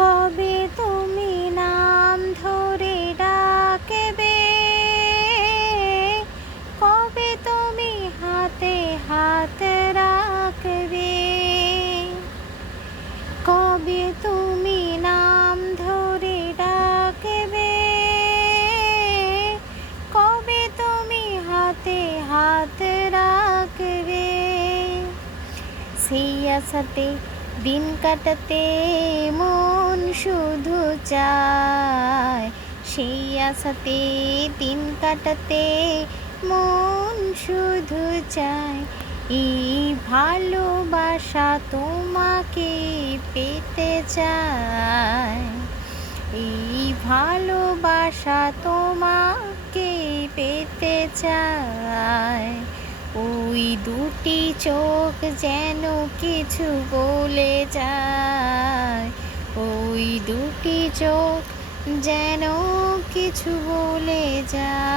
কবে তুমি নাম ধরে ডাকবে, কবে তুমি হাতে হাত রাখবে, কবে তুমি নাম ধরে ডাকবে, কবে তুমি হাতে হাত রাখবে। সেই আশাতে দিন কাটাতে মন শুধু চায়, সেই আশাতে দিন কাটাতে মন শুধু চায়। এই ভালোবাসা তোমাকে পেতে চায়, এই ভালোবাসা তোমাকে পেতে চায়। ওই দুটি চোখ যেন কিছু বলে যায়, ওই দুটি চোখ যেন কিছু বলে যায়।